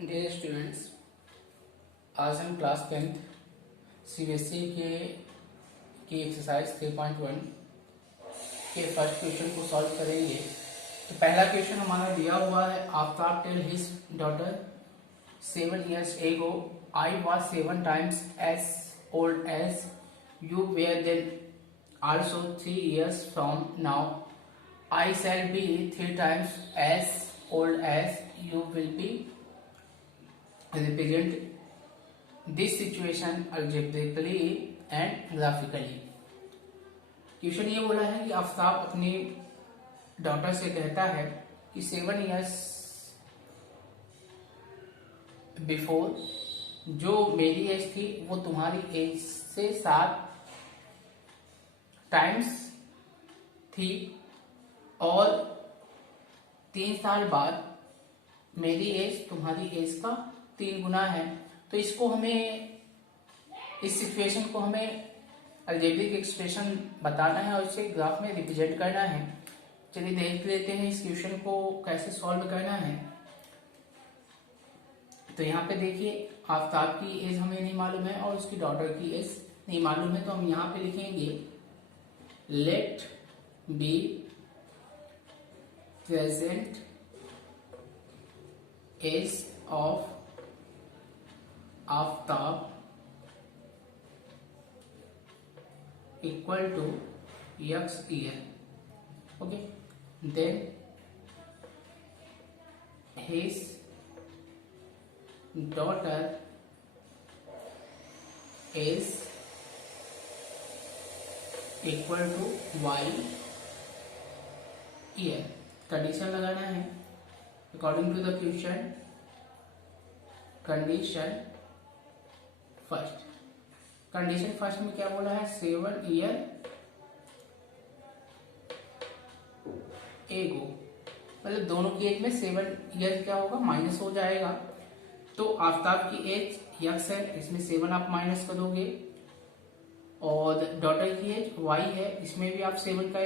Dear students, आज हम class 10th CBSE की एक्सरसाइज 3.1 के फर्स्ट क्वेश्चन को सॉल्व करेंगे। तो पहला क्वेश्चन हमारा दिया हुआ है, Aftab tell his daughter 7 years ago I was 7 times as old as you were then, also 3 years from now I shall be 3 times as old as you will be. Represent this situation algebraically and graphically. Question ये बोला है कि आफ्ताब अपनी daughter से कहता है कि 7 years before जो मेरी एज थी वो तुम्हारी एज से 7 टाइम्स थी और 3 साल बाद मेरी एज तुम्हारी एज का 3 गुना है। तो इसको हमें, इस सिचुएशन को हमें अलजेब्रिक एक्सप्रेशन बताना है और इसे ग्राफ में रिप्रेजेंट करना है। चलिए देख लेते हैं इस क्वेश्चन को कैसे सॉल्व करना है। तो यहाँ पे देखिए, आफ्ताब की एज हमें नहीं मालूम है और उसकी डॉटर की एज नहीं मालूम है, तो हम यहाँ पे लिखेंगे let be present age of Aftab equal to x year. Okay, then his daughter is equal to y year. Condition लगाना है according to the question. Condition first में क्या बोला है, 7 year एगो, मतलब दोनों की एज में 7 year क्या होगा, माइनस हो जाएगा। तो आफ्ताब की एज यक्स है, इसमें 7 आप माइनस कर दोगे और डॉटर की एज वाई है, इसमें भी आप 7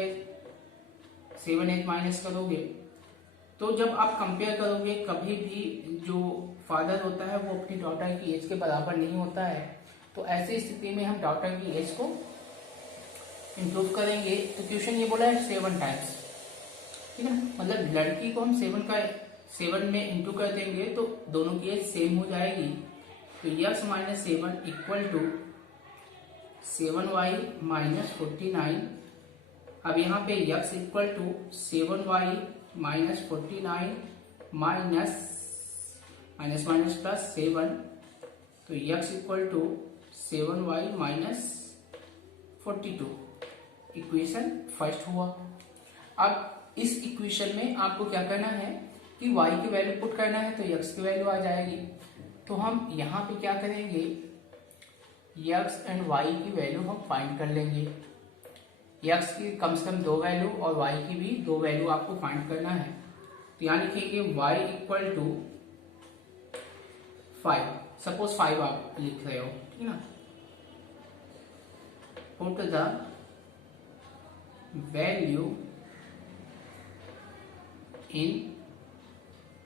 एज माइनस करोगे। तो जब आप कंपेयर करोगे, कभी भी जो फादर होता है वो अपनी डॉटर की एज के बराबर नहीं होता है। तो ऐसी स्थिति में हम डॉटर की एज को इंप्रूव करेंगे। तो क्वेश्चन ये बोला है 7 टाइम्स, ठीक है ना, मतलब लड़की को हम 7 में इंटू कर देंगे तो दोनों की एज सेम हो जाएगी। तो x minus 7 equal to 7y minus 49। अब यहाँ पे x equal to 7y minus 49 minus minus plus 7, तो x equal to 7y minus 42। Equation first हुआ। अब इस इक्वेशन में आपको क्या करना है कि y की वैल्यू पुट करना है, तो x की वैल्यू आ जाएगी। तो हम यहाँ पे क्या करेंगे, x एंड y की वैल्यू हम फाइंड कर लेंगे। x की कम से कम 2 वैल्यू और y की भी 2 वैल्यू आपको फाइंड करना है। तो यहाँ लिखेंगे y इक्वल टू 5, सपोज 5 आप लिख रहे हो, ठीक है ना। Put the value in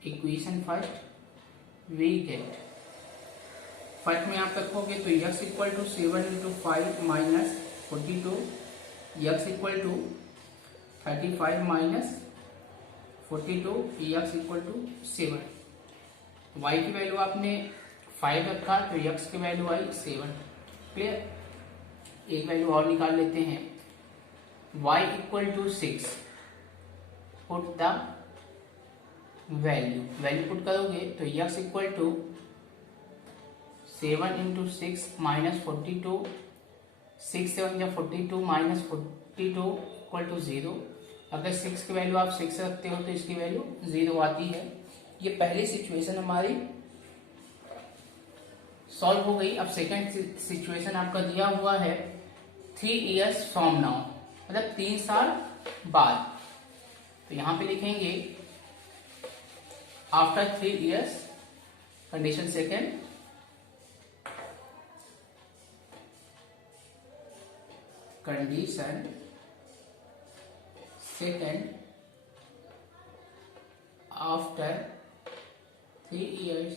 equation first we get. First में आप रखोगे तो x equal to 7 into 5 minus 42, x equal to 35 minus 42, x equal to 7। y की वैल्यू आपने 5 रखा तो x की वैल्यू आई 7। क्लियर, एक वैल्यू और निकाल लेते हैं, y equal to 6। Put the value put करोगे तो x equal to 7 into 6 minus 42, 6 7 या 42 माइनस 42 इक्वल टू 0। अगर 6 की वैल्यू आप 6 रखते हो तो इसकी वैल्यू 0 आती है। ये पहली सिचुएशन हमारी सॉल्व हो गई। अब सेकंड सिचुएशन आपका दिया हुआ है 3 years फ्रॉम नाउ, मतलब 3 साल बाद। तो यहां पे लिखेंगे after 3 years, condition second, condition second after 3 years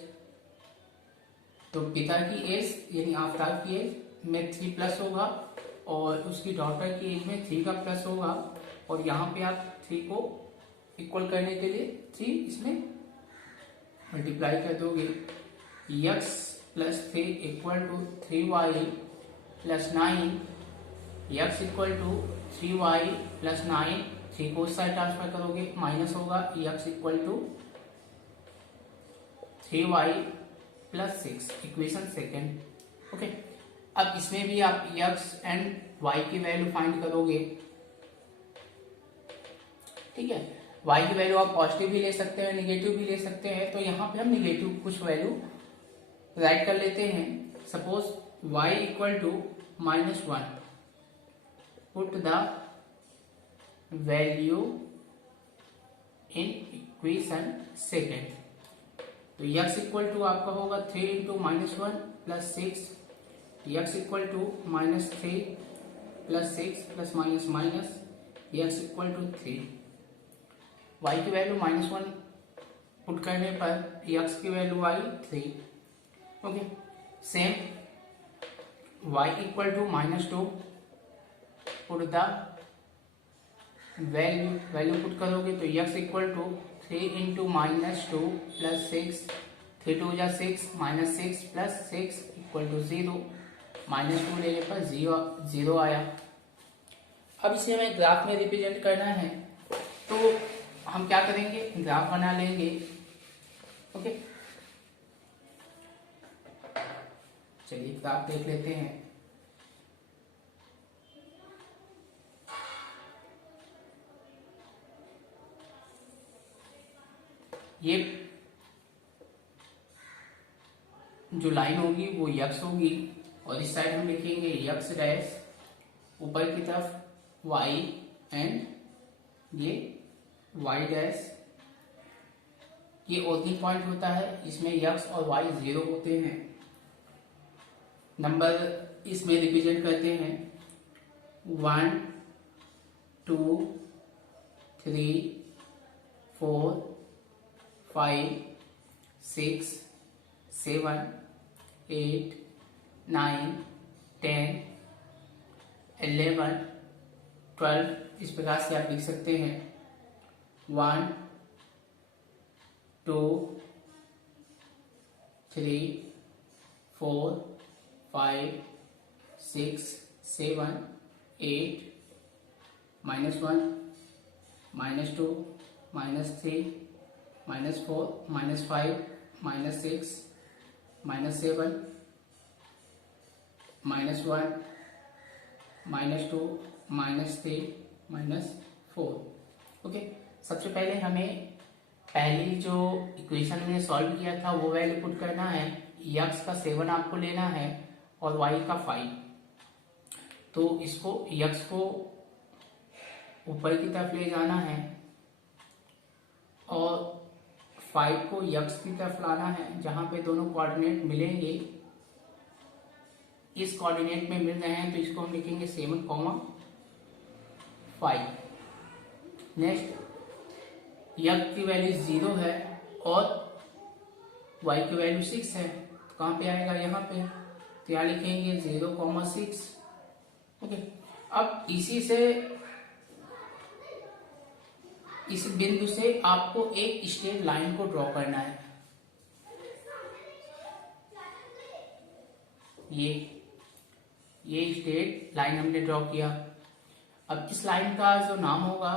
तो पिता की एज यानी आफ्ताब की एज में 3 प्लस होगा और उसकी डॉटर की एज में 3 का प्लस होगा, और यहाँ पे आप 3 को इक्वल करने के लिए 3 इसमें मल्टीप्लाई कर दोगे। x plus 3 equal to 3y plus 9, x equal to 3y plus 9, 3 को उस साइड ट्रांसफर करोगे माइनस होगा, x equal to 3y plus 6, equation second. Okay, अब इसमें भी आप x एंड y की वैल्यू फाइंड करोगे। ठीक है, y की वैल्यू आप पॉजिटिव भी ले सकते हैं, निगेटिव भी ले सकते हैं। तो यहाँ पे हम निगेटिव कुछ वैल्यू राइट कर लेते हैं। Suppose y equal to -1, put the value in equation second. तो x इक्वल टू आपका होगा 3 into -1 plus 6, x equal to -3 plus 6 plus minus minus, x equal to 3। y की वैल्यू -1 पुट करने पर x की वैल्यू आई 3। Okay, same y equal to -2, put the value put करोगे तो x equal to 3 into -2 plus 6, 3 2 जा 6 minus 6 plus 6 equal to 0, -2 लेने पर 0 आया। अब इसे हमें ग्राफ में रिप्रेजेंट करना है, तो हम क्या करेंगे, ग्राफ बना लेंगे। ओके, चलिए ग्राफ देख लेते हैं। ये जो लाइन होगी वो x होगी, और इस साइड हम लिखेंगे x डैश, ऊपर की तरफ y एंड ये y डैश। ये ओरिजिन पॉइंट होता है, इसमें x और y 0 होते हैं। नंबर इसमें रिप्रेजेंट करते हैं 1 2 3 4 5 6 7 8 9 10 11 12। इस प्रकार से आप लिख सकते हैं 1 2 3 4 5 6 7 8 -1 -2 -3 -4 -5 -6 -7 -1 -2 -3 -4। ओके, सबसे पहले हमें पहली जो इक्वेशन में सॉल्व किया था वो वैल्यू पुट करना है। x का 7 आपको लेना है और y का 5। तो इसको x को ऊपर की तरफ ले जाना है और 5 को x की तरफ लाना है, जहां पे दोनों कोऑर्डिनेट मिलेंगे। इस कोऑर्डिनेट में मिल रहे हैं तो इसको हम लिखेंगे 7, 5। नेक्स्ट, x की वैल्यू 0 है और y की वैल्यू 6 है, तो कहाँ पे आएगा, यहाँ पे। तो यहाँ लिखेंगे 0, 6। ओके, अब इस बिंदु से आपको एक स्ट्रेट लाइन को ड्रॉ करना है। ये स्ट्रेट लाइन हमने ड्रॉ किया। अब इस लाइन का जो नाम होगा,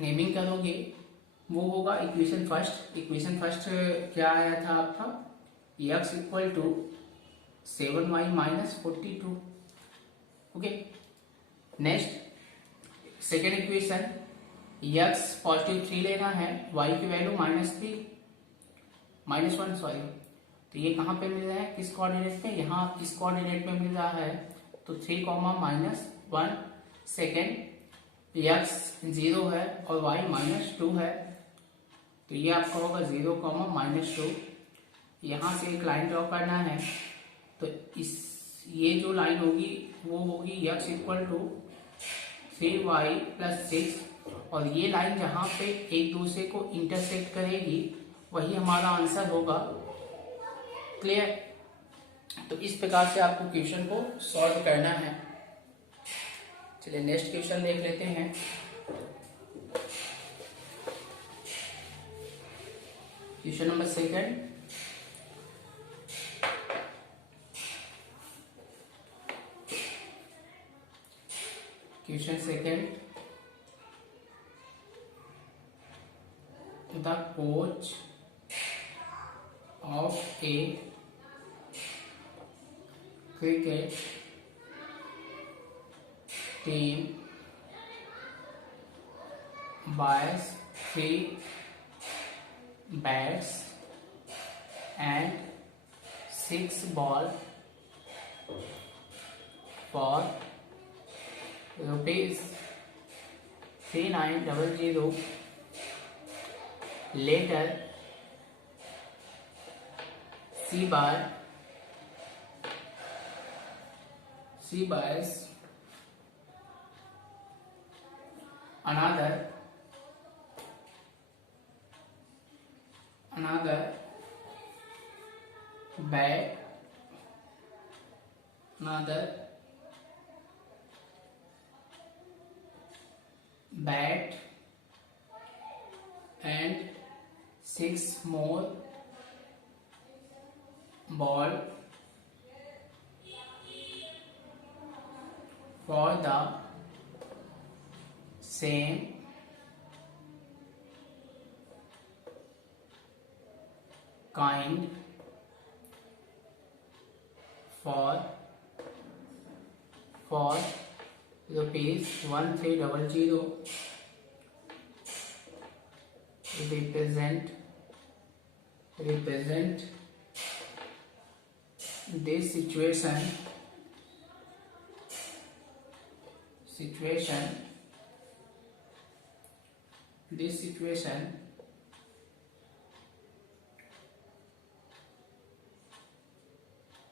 नेमिंग करोगे, वो होगा इक्वेशन फर्स्ट। इक्वेशन फर्स्ट क्या आया था आपका, x equal to 7y minus 42। Okay, next second equation, x positive 3 लेना है, y की वैल्यू -1 सॉरी। तो ये कहाँ पे मिल रहा है, किस कोऑर्डिनेट में, यहाँ इस कोऑर्डिनेट में मिल रहा है। तो 3, -1 सेकेंड, x 0 है और y -2 है, तो ये आपका होगा 0, -2। यहाँ से एक लाइन ड्रॉ करना है, तो ये जो लाइन होगी वो होगी x equal to 3y plus 6, और ये लाइन जहाँ पे एक दूसरे को इंटरसेक्ट करेगी वही हमारा आंसर होगा। क्लियर। तो इस प्रकार से आपको क्वेश्चन को सॉल्व करना है। चलिए नेक्स्ट क्वेश्चन देख लेते हैं। Question number second, the coach of A cricket team buys 3 bats and 6 ball for rupees 3900. Later she buys another bat and 6 more ball for the same kind for rupees 1300. Represent this situation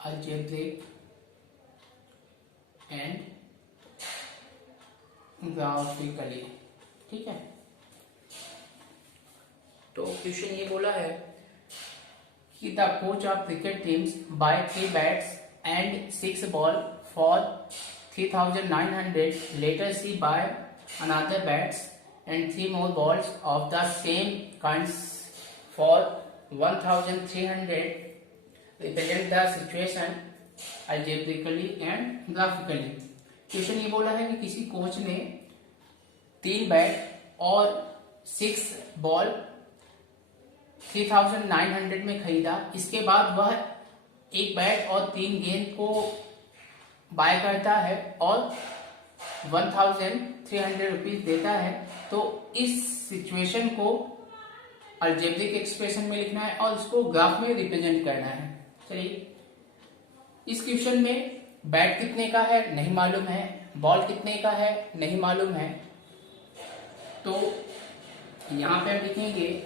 algebraic and graphically। ठीक है, तो question ये बोला है कि the coach of cricket teams buy 3 bats and 6 ball for 3900. Later she buy another bats and 3 more balls of the same kinds for 1300. Represent the situation algebraically and graphically। Question ये बोला है कि किसी coach ने 3 bat और 6 ball 3900 में खरीदा। इसके बाद वह एक बैट और 3 गेंद को बाय करता है और 1300 रुपीज देता है। तो इस सिचुएशन को अल्जेब्रिक एक्सप्रेशन में लिखना है और इसको ग्राफ में रिप्रेजेंट करना है। चलिए, इस क्वेश्चन में बैट कितने का है नहीं मालूम है, बॉल कितने का है नहीं मालूम है। तो यहां पे हम लिखेंगे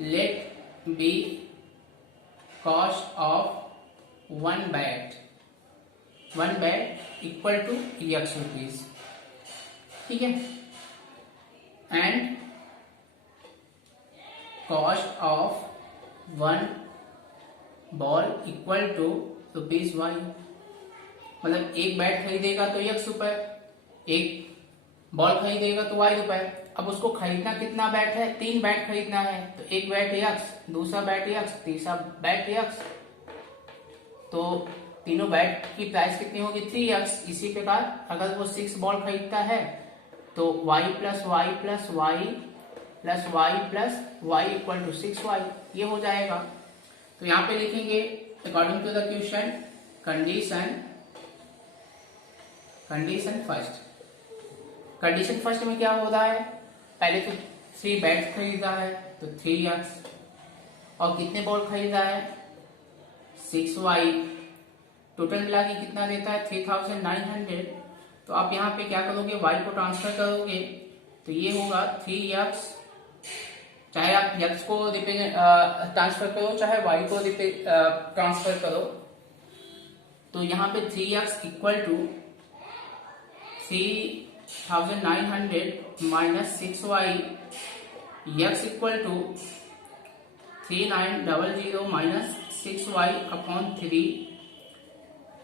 let be cost of one bat equal to x rupees. ठीक है, and cost of one ball equal to rupees y। मतलब एक बैट खरीदेगा तो x रुपए, एक बॉल खरीदेगा तो y रुपए। अब उसको खरीदना कितना बैट है, 3 बैट खरीदना है। तो एक बैट x, दूसरा बैट x, तीसरा बैट x। तो तीनों बैट की प्राइस कितनी होगी 3x। इसी प्रकार अगर वो 6 बॉल खरीदता है तो y plus y plus y plus y plus y equal to 6y, ये हो जाएगा। तो यहाँ पे लिखेंगे according to the question condition first में क्या होता है, पहले तो 3 बैट्स खरीदा है तो 3x और कितने बॉल खरीदा है 6y। टोटल मिला के कितना देता है 3900। तो आप यहाँ पे क्या करोगे, y को ट्रांसफर करोगे तो ये होगा 3x, चाहे आप x को ट्रांसफर करो चाहे y को ट्रांसफर करो। तो यहाँ पे 3x equal to 3900 minus 6y, x equal to 3900 minus 6y upon 3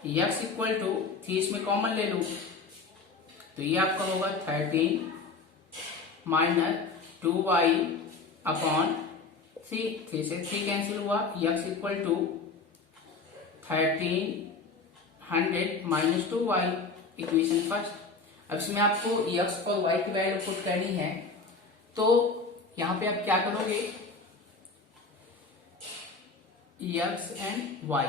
x equal to 3 इसमें कॉमन ले लूँ तो ये आपका होगा 13 माइनस 2y अपॉन 3 से 3 कैंसिल हुआ। x equal to 1300 minus 2y equation first. अब इसमें आपको x और y की वैल्यू पुट करनी है तो यहाँ पे आप क्या करोगे, x एंड y,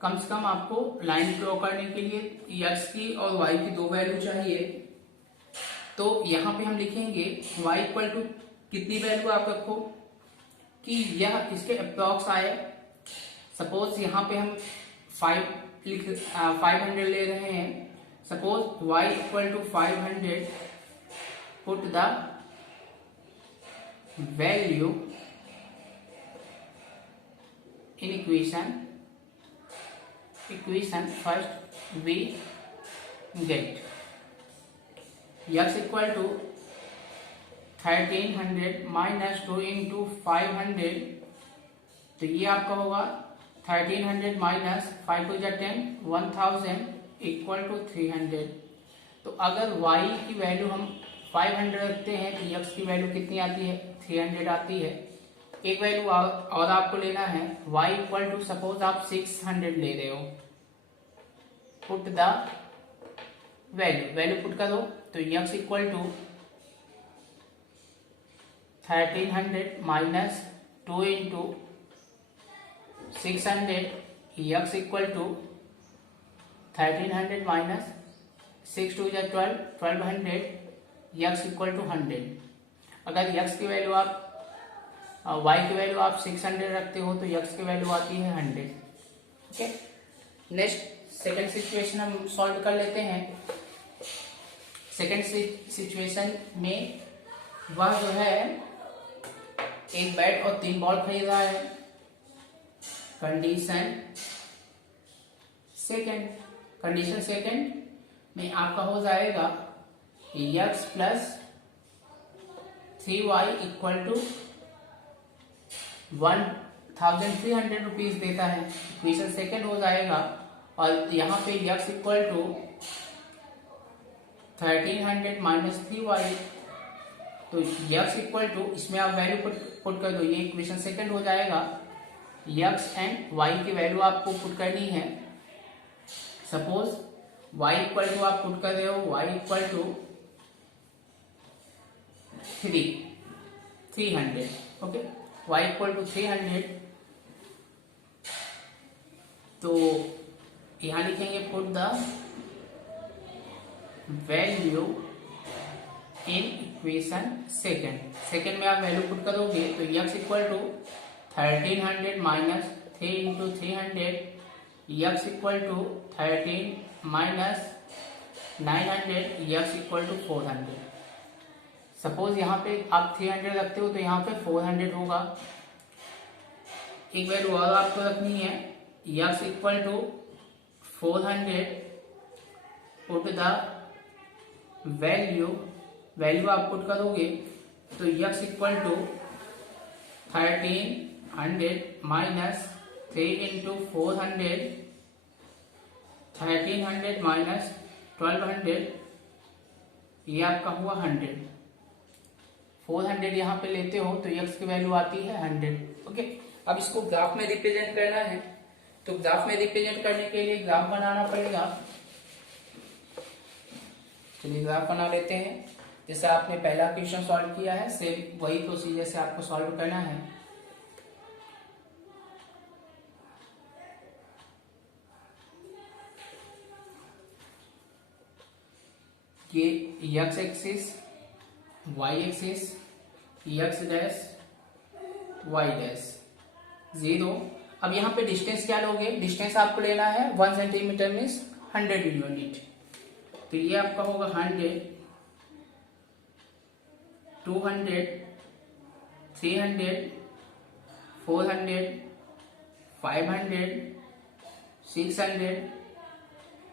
कम से कम आपको लाइन ड्रॉ करने के लिए x की और y की दो वैल्यू चाहिए। तो यहाँ पे हम लिखेंगे y इक्वल टू कितनी वैल्यू आप रखो कि यह इसके अप्रॉक्स आए। सपोज यहाँ पे हम 500 ले रहे हैं। Suppose y equal to 500, put the value in equation first we get x equal to 1300 minus 2 into 500, तो ये आपका होगा 1300 माइनस 5 टू 10, 1000 इक्वल टू 300। तो अगर y की वैल्यू हम 500 रखते हैं तो x की वैल्यू कितनी आती है, 300 आती है। एक वैल्यू और आपको लेना है, y इक्वल टू सपोज आप 600 ले रहे हो, पुट द वैल्यू पुट कर दो तो x equal to 1300 minus 2 into 600, x equal to 1300 minus 6 two 12, 1200, x equal to 100। अगर x की वैल्यू आप y की वैल्यू आप 600 रखते हो तो x की वैल्यू आती है 100। ओके, नेक्स्ट सेकंड सिचुएशन हम सॉल्व कर लेते हैं। सेकंड सिचुएशन में वह जो है एक बैट और 3 बॉल खरीद रहा है। कंडीशन सेकंड में आपका हो जाएगा x plus 3y equal to 1300 rupees देता है। इक्वेशन सेकंड हो जाएगा और यहाँ पे x equal to 1300 minus 3y, तो x इक्वल टू, इसमें आप वैल्यू पुट कर दो, ये इक्वेशन सेकंड हो जाएगा। x एंड y की वैल्यू आपको पुट करनी है। सपोज y इक्वल टू आप पुट कर रहे हो, y equal to 300, okay, y equal to 300। तो यहां लिखेंगे put the value in equation second में आप वैल्यू पुट करोगे तो x equal to 1300 minus 3 into 300, x equal to 13 minus 900, x equal to 400। Suppose यहाँ पे आप 300 रखते हो तो यहाँ पे 400 होगा। एक वैल्यू और आपको रखनी है, x equal to 400, put the value आप पुट करोगे तो x equal to 1300 minus 3 into 400, 1300 minus 1200, ये आपका हुआ 100। 400 यहाँ पे लेते हो तो x की वैल्यू आती है 100। ओके, अब इसको ग्राफ में रिप्रेजेंट करना है तो ग्राफ में रिप्रेजेंट करने के लिए ग्राफ बनाना पड़ेगा। चलिए ग्राफ बना लेते हैं। जैसे आपने पहला क्वेश्चन सॉल्व किया है, सेम वही प्रोसीजर से आपको सॉल्व करना है। ये x axis, y axis, x dash, y dash, 0। अब यहाँ पे डिस्टेंस क्या लोगे, डिस्टेंस आपको लेना है 1 सेंटीमीटर मीन्स 100 यूनिट। तो ये आपका होगा 100, 200, 300, 400, 500, 600,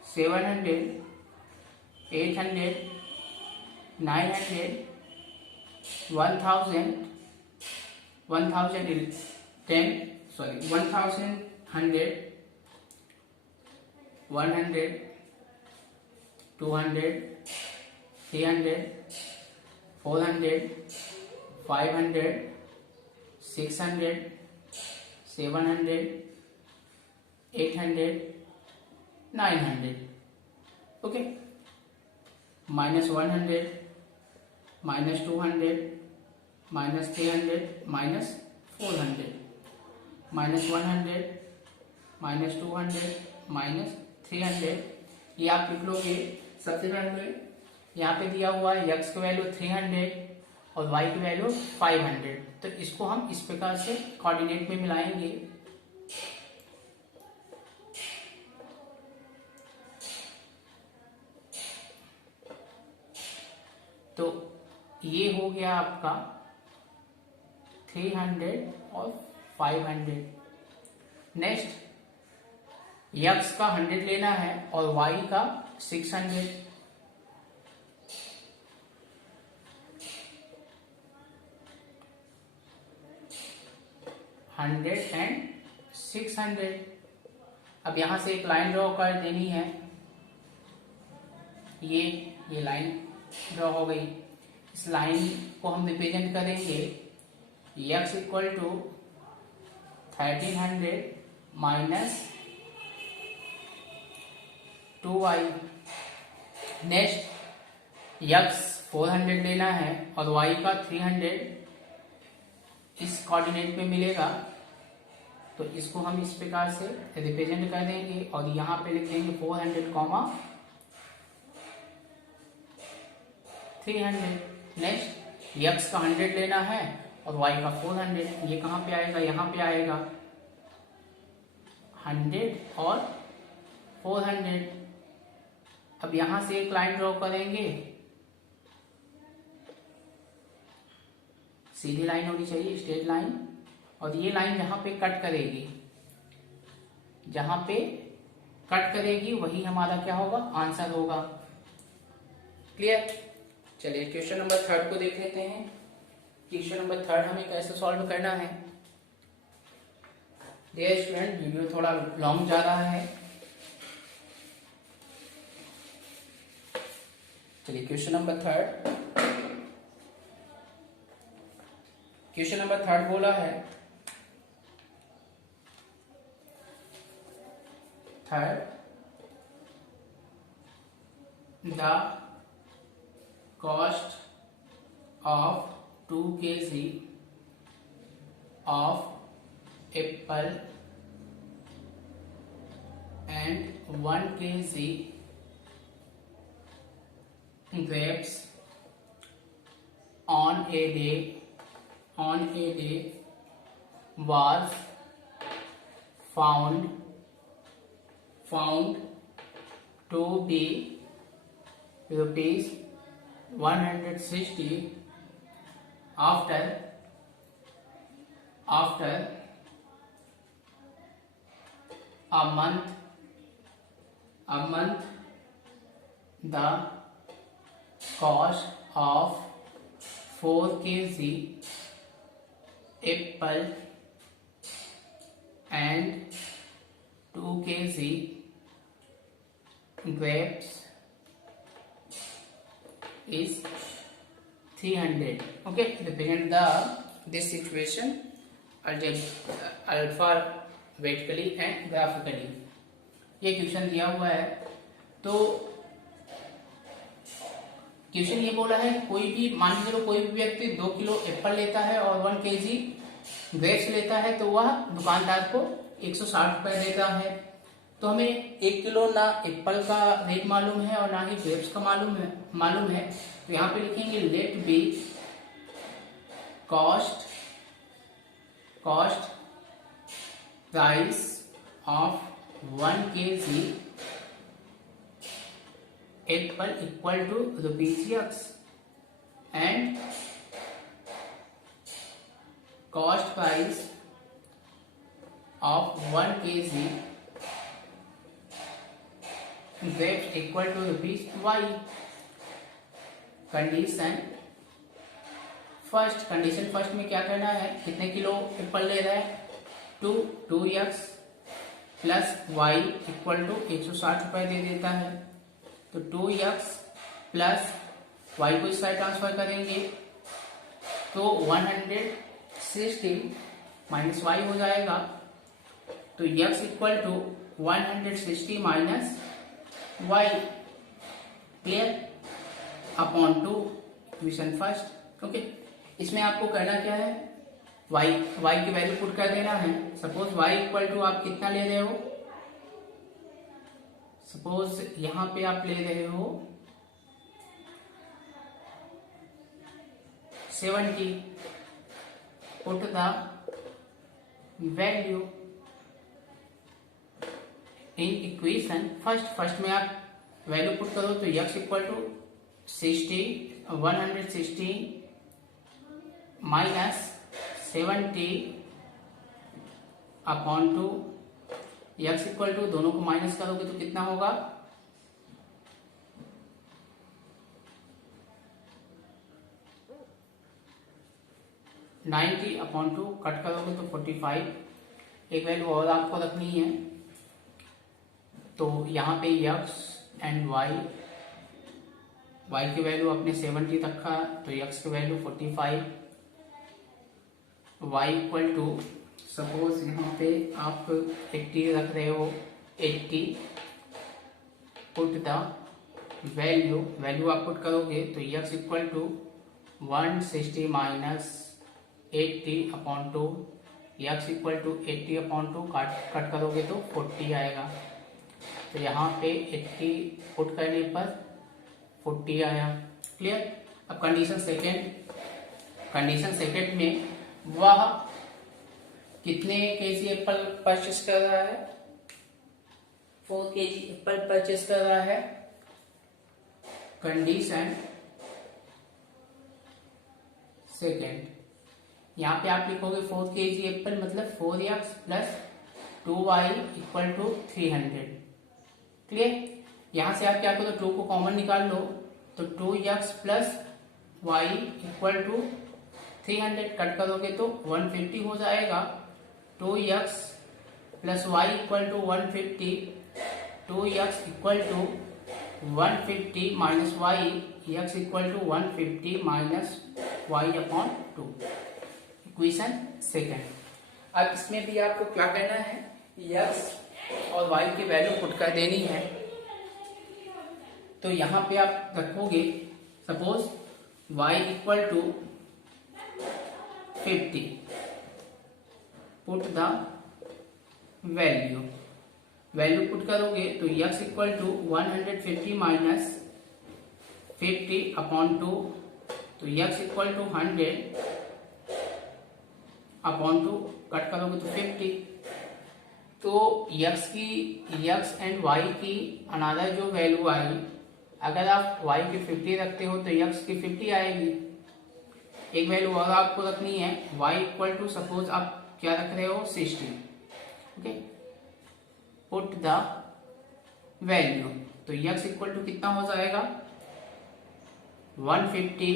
700, 800, 900, 1000, 1100, 100, 200, 300, 400, 500, 600, 700, 800, 900. Okay. Minus 100, minus 200, minus 300, minus 400, minus 100, minus 200, minus 300. ये आप लिख लोगे। सबसे पहले यहाँ पे दिया हुआ है x की वैल्यू 300 और y की वैल्यू 500, तो इसको हम इस प्रकार से कोऑर्डिनेट में मिलाएंगे। तो ये हो गया आपका 300 और 500। नेक्स्ट x का 100 लेना है और y का 600। $100 and 600। अब यहां से एक लाइन ड्रॉ कर देनी है। ये लाइन ड्रॉ हो गई। इस लाइन को हम रिप्रेजेंट करेंगे x equal to 1300 minus 2y। Next x 400 लेना है और y का 300 इस कोऑर्डिनेट में मिलेगा, तो इसको हम इस प्रकार से रिप्रेजेंट कर देंगे और यहाँ पे लिख देंगे 400, 300। नेक्स्ट x का 100 लेना है और y का 400। ये कहाँ पे आएगा? यहाँ पे आएगा 100 और 400। अब यहां से एक लाइन ड्रॉ करेंगे। सीधी लाइन होनी चाहिए, स्ट्रेट लाइन, और ये लाइन जहां पे कट करेगी, जहां पे कट करेगी वही हमारा क्या होगा? आंसर होगा। क्लियर? चलिए क्वेश्चन नंबर 3 को देख लेते हैं। क्वेश्चन नंबर 3 हमें कैसे सॉल्व करना है। डियर स्टूडेंट, वीडियो थोड़ा लॉन्ग जा रहा है। चलिए क्वेश्चन नंबर 3। क्वेश्चन नंबर 3 बोला है, the cost of 2 kg of Apple and 1 kg grapes on a day was found to be rupees 160 after a month the cost of 4 kg apple and 2 kg grapes is 300. Okay, represent this situation alphabetically and graphically. ये question दिया हुआ है। तो question ये बोला है कोई भी, मान लीजिए चलो कोई भी व्यक्ति 2 किलो एप्पल लेता है और 1 kg ग्रेप्स लेता है, तो वह दुकानदार को 160 रुपए देता है। तो हमें 1 किलो ना एप्पल का रेट मालूम है और ना ही ग्रेप्स का मालूम है। तो यहाँ पे लिखेंगे let be cost price of 1 kg apple equal to ₹x and cost price of 1 kg grapes equal to ₹y। Condition first में क्या करना है, कितने किलो एप्पल ले रहा है? 2x plus y equal to 160 रुपये दे देता है। तो 2x प्लस वाई को इस साइड ट्रांसफर करेंगे तो 160 माइनस वाई हो जाएगा। तो x equal to 160 minus y, clear, upon two equation first. Okay, इसमें आपको करना क्या है, y की वैल्यू पुट कर देना है। सपोज y इक्वल टू आप कितना ले रहे हो, सपोज यहां पे आप ले रहे हो 70, put the value in equation first में आप वैल्यू पुट करो तो x equal to 160 minus 70 upon two, x equal to दोनों को माइनस करोगे तो कितना होगा, नाइन्टी अपॉन टू, कट करोगे तो 45। एक वैल्यू और आपको रखनी है, तो यहाँ पे x एंड y की वैल्यू आपने 70 रखा तो x की value 45, y equal to suppose यहाँ पे आप 80 रख रहे हो, 80, पुट द वैल्यू आप पुट करोगे तो x equal to 160 minus 80 upon two, x equal to 80 upon two, cut करोगे तो 40 आएगा। तो यहाँ पे 80 पुट करने पर 40 आया, क्लियर। अब कंडीशन सेकेंड में वह कितने केजी एप्पल परचेस कर रहा है, 4 केजी एप्पल परचेस कर रहा है। कंडीशन सेकेंड, यहाँ पे आप लिखोगे 4 केजी एप्पल मतलब 4x plus 2y equal to 300, clear. यहां से आप क्या करो, 2 को कॉमन निकाल लो तो 2x plus y equal to 300, cut करोगे तो 150 हो जाएगा। 2x plus y equal to 150, 2x equal to 150 minus y, x equal to 150 minus y upon 2, equation second. अब इसमें भी आपको क्या करना है, x और y की वैल्यू पुट कर देनी है। तो यहां पे आप रखोगे suppose y equal to 50, put the value put करोगे तो x equal to 150 minus 50 upon 2, तो x equal to 100 upon 2, cut करोगे तो 50। तो x एंड y की अनदर जो वैल्यू आई, अगर आप y की 50 रखते हो तो x की 50 आएगी। एक वैल्यू और आपको रखनी है, y इक्वल टू सपोज आप क्या रख रहे हो 60, ओके, पुट द वैल्यू, तो x इक्वल टू कितना हो जाएगा 150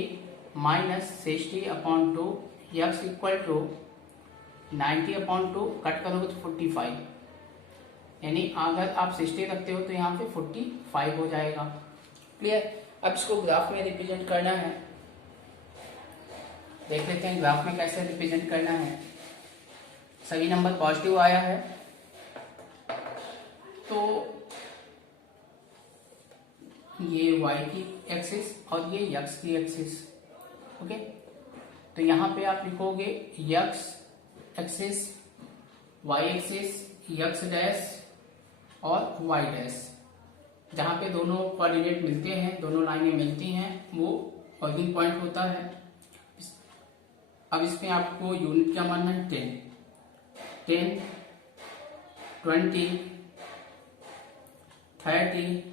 minus 60 upon 2, x equal to 90 upon 2, cut करोगे तो 45, यानी अगर आप 60 रखते हो तो यहाँ पे 45 हो जाएगा, क्लियर। अब इसको ग्राफ में रिप्रेजेंट करना है, देख लेते हैं ग्राफ में कैसे रिप्रेजेंट करना है। सभी नंबर पॉजिटिव आया है तो ये y की एक्सिस और ये x की एक्सिस, ओके। तो यहाँ पे आप लिखोगे x axis, y axis, x dash और y डैश, जहाँ पे दोनों कोऑर्डिनेट मिलते हैं, दोनों लाइनें मिलती हैं, वो ऑरिजिन पॉइंट होता है। अब इसमें आपको यूनिट क्या मानना है, 10, 20, 30,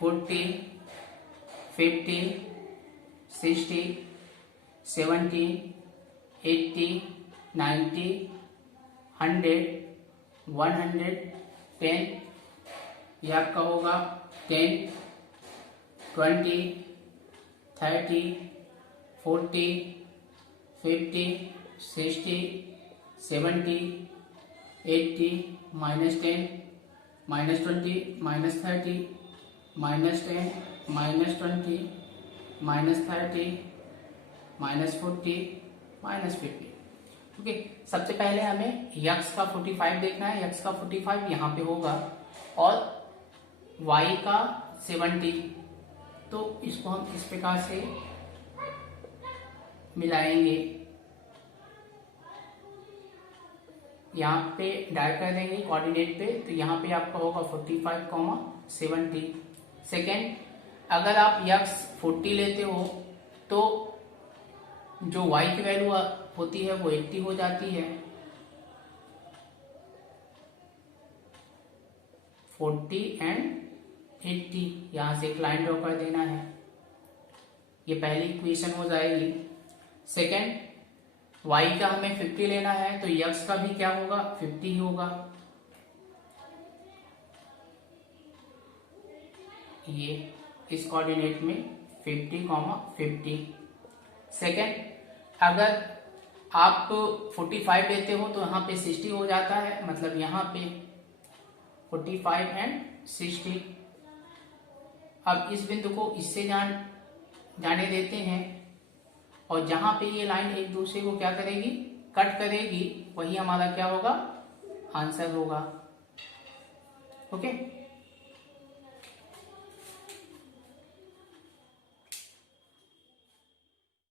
40, 50, 60, 70, 80, 90, 100, 110, ये आपका होगा 10, 20, 30, 40, 50, 60, 70, 80 -10 -20 -30 -10 -20 -30 -40 -50। ओके, सबसे पहले हमें यक्स का 45 देखना है। यक्स का 45 यहाँ पे होगा और वाई का 70, तो इसको हम इस प्रकार से मिलाएंगे, यहाँ पे डायरेक्ट कर देंगे कोऑर्डिनेट पे, तो यहाँ पे आपका होगा 45, 70। सेकेंड, अगर आप यक्स 40 लेते हो तो जो वाई की वैल्यू होती है वो 80 हो जाती है। 40 एंड 80, यहां से एक लाइन ड्रॉ कर देना है, ये पहली इक्वेशन हो जाएगी। सेकेंड, y का हमें 50 लेना है, तो यक्स का भी क्या होगा, 50 ही होगा। ये इस कोऑर्डिनेट में 50, 50। सेकेंड, अगर आप 45 लेते हो तो यहाँ पे 60 हो जाता है, मतलब यहाँ पे 45 एंड 60। अब इस बिंदु को इससे जाने देते हैं, और जहां पे ये लाइन एक दूसरे को क्या करेगी, कट करेगी, वही हमारा क्या होगा, आंसर होगा। ओके।